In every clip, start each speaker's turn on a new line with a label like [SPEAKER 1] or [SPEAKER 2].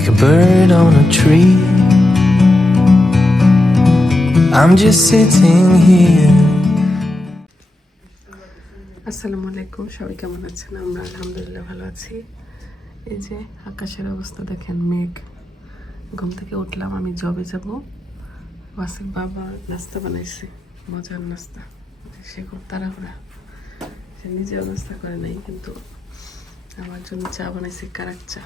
[SPEAKER 1] like a bird on a tree. I'm just sitting here.
[SPEAKER 2] আসসালামু আলাইকুম, সবাই কেমন আছেন? আমরা আলহামদুলিল্লাহ ভালো আছি। এই যে আকাশের অবস্থা দেখেন, মেঘ। ঘুম থেকে উঠলাম, আমি জবে যাব। ওয়াসির বাবা নাস্তা বানাইছে, মজার নাস্তা। সে খুব তাড়াহুড়া। সে নিজেও নাস্তা করে নাই, কিন্তু আমার জন্য চা বানাইছে কারাক চা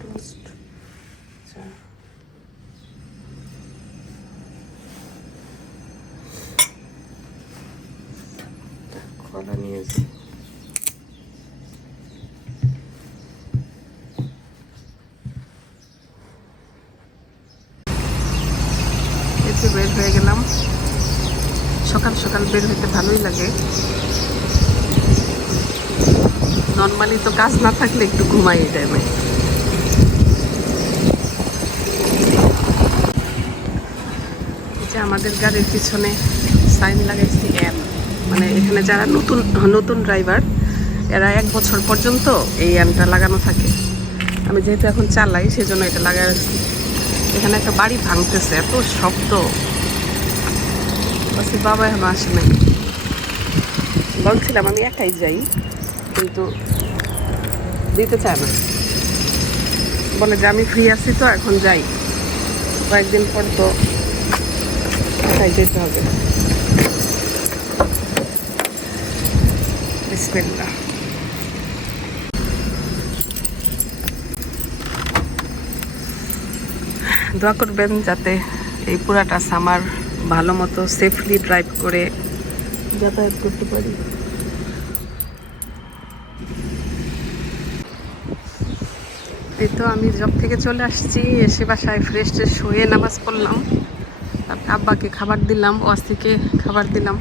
[SPEAKER 2] টোস্ট চা কলা নিয়েছি। বের হয়ে গেলাম। সকাল সকাল বের হইতে ভালোই লাগে। নর্মালি তো কাজ না থাকলে একটু ঘুমাই এই টাইমে যে আমাদের গাড়ির পিছনে সাইন লাগাইছি অ্যাপ মানে এখানে যারা নতুন নতুন ড্রাইভার এরা এক বছর পর্যন্ত এই অ্যানটা লাগানো থাকে। আমি যেহেতু এখন চালাই, সেজন্য এটা লাগাই এখানে একটা বাড়ি ভাঙতেছে, এত শব্দ। বাবা, এখন আসে নাই। বলছিলাম, আমি একাই যাই, কিন্তু দিতে চায় না। বলে যে, আমি ফ্রি আছি তো, এখন যাই। কয়েকদিন পর তো একাই যেতে হবে। বিসমিল্লাহ। দোয়া করবেন যাতে এই পুরাটা সামার ভালো মতো সেফলি ড্রাইভ করে যাতায়াত করতে পারি। এই তো আমি জব থেকে চলে আসছি, এসে বাসায় ফ্রেশ ট্রেশ হয়ে নামাজ পড়লাম। তারপর আব্বাকে খাবার দিলাম ওয়াসিকে খাবার দিলাম।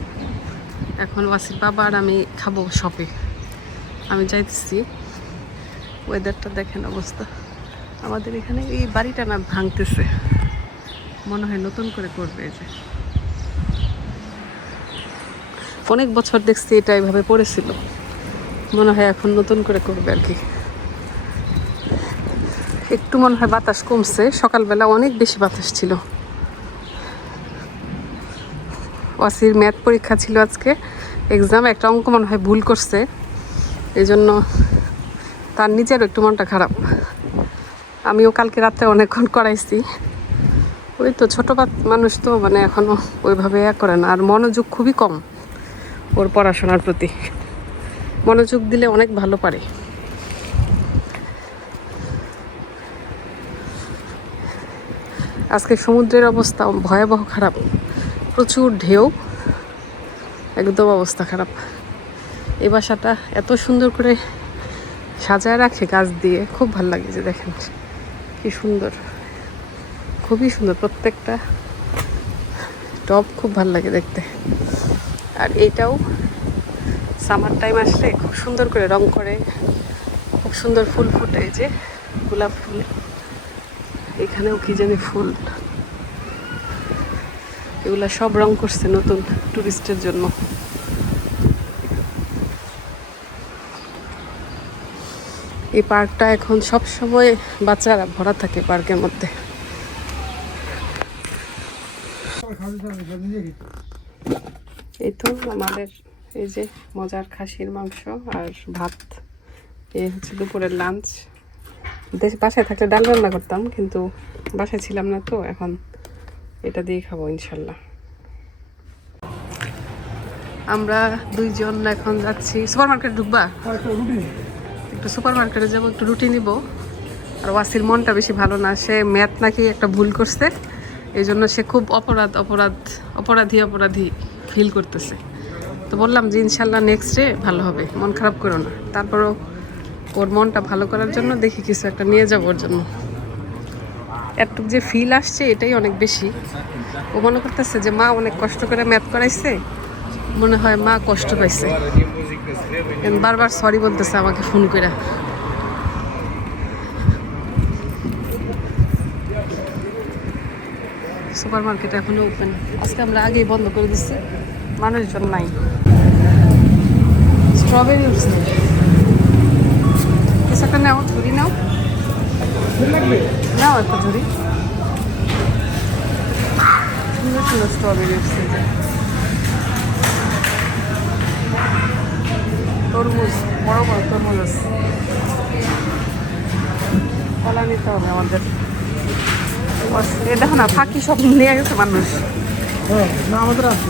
[SPEAKER 2] এখন ওয়াসির বাবা আর আমি খাব শপে আমি যাইতেছি। ওয়েদারটা দেখেন অবস্থা। আমাদের এখানে এই বাড়িটা না ভাঙতেছে। মনে হয় নতুন করে করবে যে। অনেক বছর দেখছি এটা এইভাবে পড়েছিল। মনে হয় এখন নতুন করে করবে আর কি। একটু মনে হয় বাতাস কমছে। সকালবেলা অনেক বেশি বাতাস ছিল। ওয়াসির ম্যাথ পরীক্ষা ছিল আজকে এক্সাম একটা অঙ্ক মনে হয় ভুল করছে। এই জন্য তার নিজেরও একটু মনটা খারাপ। আমিও কালকে রাত্রে অনেকক্ষণ করাইছি। ওই তো ছোটো মানুষ তো মানে এখনও ওইভাবে ইয়া করে না। আর মনোযোগ খুবই কম ওর পড়াশোনার প্রতি। মনোযোগ দিলে অনেক ভালো পারে। আজকে সমুদ্রের অবস্থা ভয়াবহ খারাপ। প্রচুর ঢেউ। একদম অবস্থা খারাপ। এই বাসাটা এত সুন্দর করে সাজায় রাখে গাছ দিয়ে, খুব ভালো লাগে যে দেখেন। কি সুন্দর। খুবই সুন্দর প্রত্যেকটা টপ খুব ভালো লাগে দেখতে। আর এটাও সামার টাইম আসলে খুব সুন্দর করে রং করে। খুব সুন্দর ফুল ফুটে যে, গোলাপ ফুল। এখানেও কি জানি ফুল। এগুলা সব রং করছে নতুন টুরিস্টের জন্য। এই পার্কটা এখন সব সময় বাচ্চারা ভরা থাকে পার্কের মধ্যে। এই তো আমাদের এই যে মজার খাসির মাংস আর ভাত। এই হচ্ছে দুপুরের লাঞ্চ দেশ বাসায় থাকলে ডাল রান্না করতাম, কিন্তু বাসায় ছিলাম না তো, এখন এটা দিয়ে খাব ইনশাল্লাহ। আমরা দুইজন এখন যাচ্ছি। সুপার মার্কেট ঢুকবা? একটু সুপার মার্কেটে যাব, একটু রুটি নিব। আর ওয়াসির মনটা বেশি ভালো না, সে ম্যাথ নাকি একটা ভুল করছে। এই জন্য সে খুব অপরাধ অপরাধ, অপরাধী অপরাধী ফিল করতেছে। তো বললাম যে ইনশাল্লাহ নেক্সট ডে ভালো হবে, মন খারাপ করো না। তারপরও ওর মনটা ভালো করার জন্য দেখি কিছু একটা নিয়ে যাব ওর জন্য। একটু যে ফিল আসছে, এটাই অনেক বেশি। ও মনে করতেছে যে মা অনেক কষ্ট করে ম্যাথ করাইছে। মনে হয় মা কষ্ট পাইছে। বারবার সরি বলতেছে আমাকে ফোন করে। সুপার মার্কেট এখনও ওপেন আজকে আমরা আগেই বন্ধ করে দিচ্ছি মানুষজন নাই। স্ট্রবেরি উঠছে কিছু একটা নাও ঝুড়ি নাও। নাও একটা ঝুড়ি। সুন্দর সুন্দর স্ট্রবেরি উঠছে যে। তরমুজ বড় বড় তরমুজ আছে। কলা নিতে হবে আমাদের। এ দেখো না ফাঁকি সব নিয়ে গেছে মানুষ।
[SPEAKER 3] আমাদের আছে।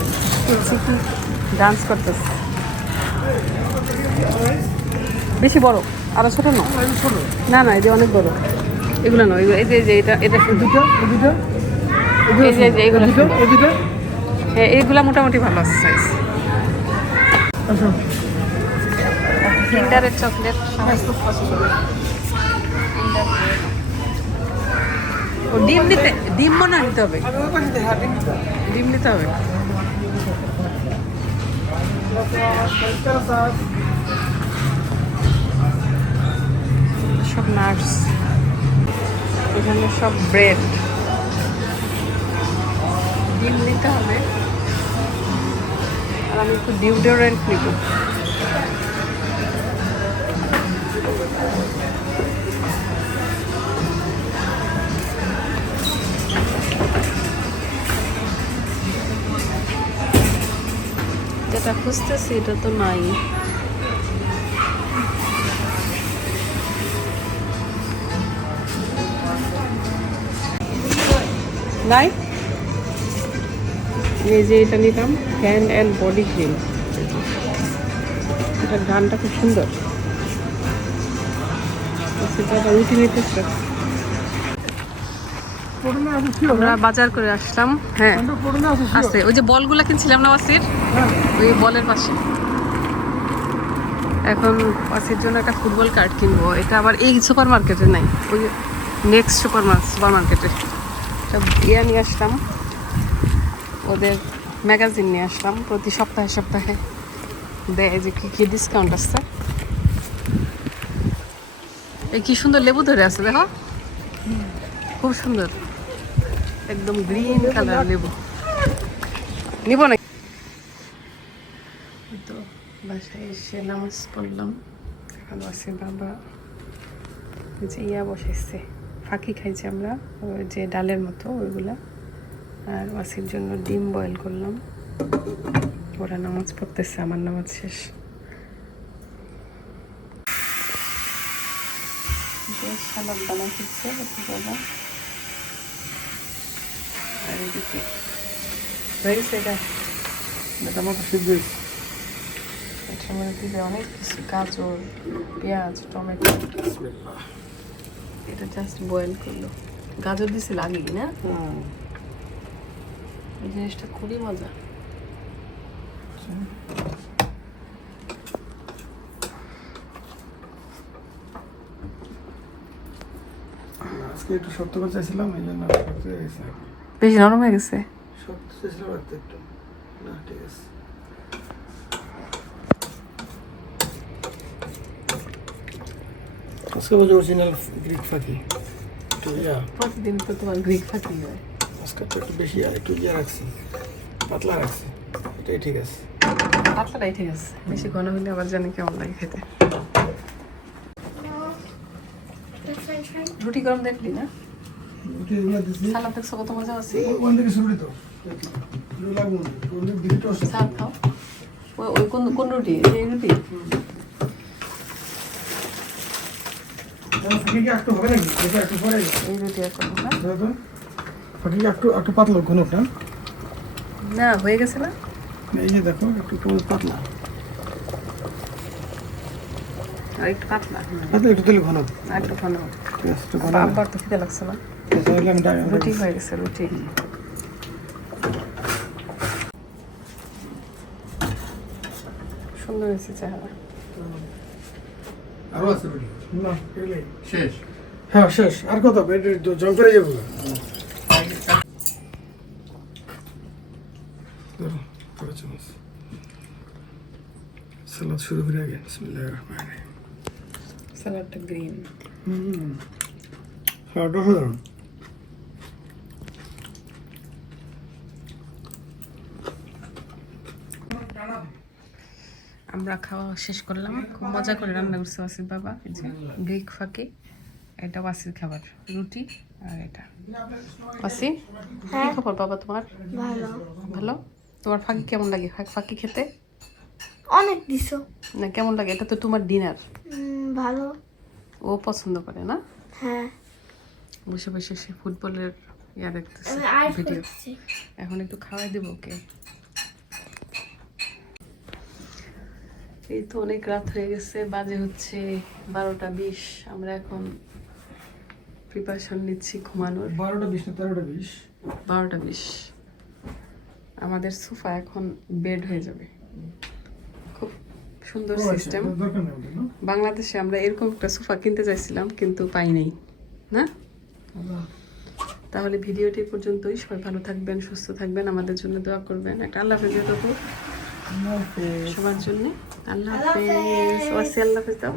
[SPEAKER 2] ডান্স করতেছে। বেশি বড় আরও ছোট না?
[SPEAKER 3] ছোট।
[SPEAKER 2] না না এই যে অনেক বড়। এগুলো নয় এই যে যে এটা এটা।
[SPEAKER 3] দুটো দুটো
[SPEAKER 2] এই যে এই এগুলো
[SPEAKER 3] দুটো এই দুটো।
[SPEAKER 2] হ্যাঁ এইগুলা মোটামুটি ভালো আছে সাইজ কিন্ডারের চকলেট খুব পছন্দ। ও ডিম নিতে ডিম মনে নিতে হবে। ডিম নিতে হবে। সব নাটস এখানে সব ব্রেড ডিম নিতে হবে। আর আমি একটু ডিউডোরেন্ট নিব। যেটা খুঁজতেছি, এটা তো নাই। নাই। এই যে এটা নিলাম হ্যান্ড অ্যান্ড বডি ক্রিম এটা গানটা খুব সুন্দর। সেটা আমরা বাজার করে আসলাম। হ্যাঁ।
[SPEAKER 3] আছে
[SPEAKER 2] ওই যে বলগুলা কিনছিলাম না ওয়াসির?
[SPEAKER 3] হ্যাঁ।
[SPEAKER 2] ওই বলের পাশে। এখন ওয়াসির জন্য একটা ফুটবল কার্ড কিনবো। এটা আবার এই সুপার মার্কেটে নাই ওই নেক্সট সুপার সুপার মার্কেটে সব ইয়ে নিয়ে আসলাম। ওদের ম্যাগাজিন নিয়ে আসলাম। প্রতি সপ্তাহে সপ্তাহে দেয় যে কী কী ডিসকাউন্ট আসছে এই কি সুন্দর লেবু ধরে আছে, দেখো। খুব সুন্দর। একদম গ্রিন কালার লেবু। নিব না তো বাসায় এসে নামাজ পড়লাম। এখন আছে বাবা। যে ইয়া বসাইছে। ফাঁকি খাইছি আমরা ওই যে ডালের মতো ওইগুলা। আর ওয়াসির জন্য ডিম বয়েল করলাম। ওরা নামাজ পড়তেছে আমার নামাজ শেষ। সালাদ বানা হচ্ছে বাবা আর এদিকে হয়ে গেছে এটা
[SPEAKER 3] এটা মতো সিদ্ধ হয়েছে।
[SPEAKER 2] এটার মধ্যে দিবে অনেক কিছু গাজর পেঁয়াজ টমেটো। এটা জাস্ট বয়েল করল। গাজর দিছিল আগেই না? এই জিনিসটা খুবই মজা।
[SPEAKER 3] আজকে একটু সত্য করে চাইছিলাম এই জন্য
[SPEAKER 2] বেশি নরম হয়ে গেছে?
[SPEAKER 3] সত্য চাইছিলাম একটু। না ঠিক আছে। আজকে বলছে অরিজিনাল গ্রিক ফাঁকি একটু ইয়া
[SPEAKER 2] প্রতিদিন তো তোমার গ্রিক ফাঁকি হয়
[SPEAKER 3] আজকে তো একটু বেশি আর একটু ইয়া রাখছি পাতলা রাখছি এটাই ঠিক আছে
[SPEAKER 2] পাতলাটাই ঠিক আছে বেশি ঘন হলে আবার জানি কেমন লাগে খেতে রুটি গরম দেখলি না সালাদ দেখছ কত মজা আছে
[SPEAKER 3] ওখান থেকে শুরু তো লাগবো
[SPEAKER 2] সালাদ খাও ওই ওই কোন কোন রুটি এই রুটি
[SPEAKER 3] ফাঁকি কি একটু হবে নাকি এটা একটু পরে
[SPEAKER 2] এই রুটি না, হয়ে গেছে না?
[SPEAKER 3] এই যে দেখো একটু পাতলা
[SPEAKER 2] আর পাতলা
[SPEAKER 3] পাতলা একটু দিলে ঘন।
[SPEAKER 2] আর ঘন আব্বার তো খিদে লাগছে না। রুটি হয়ে গেছে, রুটি। সুন্দর হয়েছে চেহারা।
[SPEAKER 4] আরও আছে
[SPEAKER 3] না
[SPEAKER 4] শেষ?
[SPEAKER 3] হ্যাঁ শেষ। আর কত? এটা তো জং করে যাব। সালাদ শুরু করে আগে।
[SPEAKER 2] সালাদটা গ্রিন
[SPEAKER 3] হুম। সালাদটা সাধারণ।
[SPEAKER 2] আমরা খাওয়া শেষ করলাম। খুব মজা করে রান্না করছে ওয়াসির বাবা যে গ্রিক ফাঁকি এটা ওয়াসির খাবার রুটি আর এটা। ওয়াসি কি খবর বাবা তোমার?
[SPEAKER 4] ভালো।
[SPEAKER 2] ভালো? তোমার ফাঁকি কেমন লাগে? ফাঁকি খেতে?
[SPEAKER 4] অনেক দিছো।
[SPEAKER 2] না কেমন লাগে? এটা তো তোমার ডিনার
[SPEAKER 4] ভালো।
[SPEAKER 2] ও পছন্দ করে না?
[SPEAKER 4] হ্যাঁ।
[SPEAKER 2] বসে বসে সে ফুটবলের ইয়া দেখতেছে ভিডিও এখন একটু খাওয়াই দেবো ওকে। এই তো অনেক রাত হয়ে গেছে বাজে হচ্ছে বারোটা বিশ। আমরা এখন প্রিপারেশন নিচ্ছি ঘুমানোর।
[SPEAKER 3] বারোটা বিশ না তেরোটা বিশ?
[SPEAKER 2] বারোটা বিশ। আমাদের সোফা এখন বেড হয়ে যাবে। খুব সুন্দর সিস্টেম? বাংলাদেশে আমরা এরকম একটা সোফা কিনতে চাইছিলাম কিন্তু পাই নাই না? তাহলে ভিডিওটি পর্যন্তই। সবাই ভালো থাকবেন সুস্থ থাকবেন আমাদের জন্য দোয়া করবেন। একটা আল্লাহ হাফেজ সবার জন্য আল্লাহ
[SPEAKER 4] হাফেজ।
[SPEAKER 2] ওয়াসি আল্লাহ হাফেজ দাও।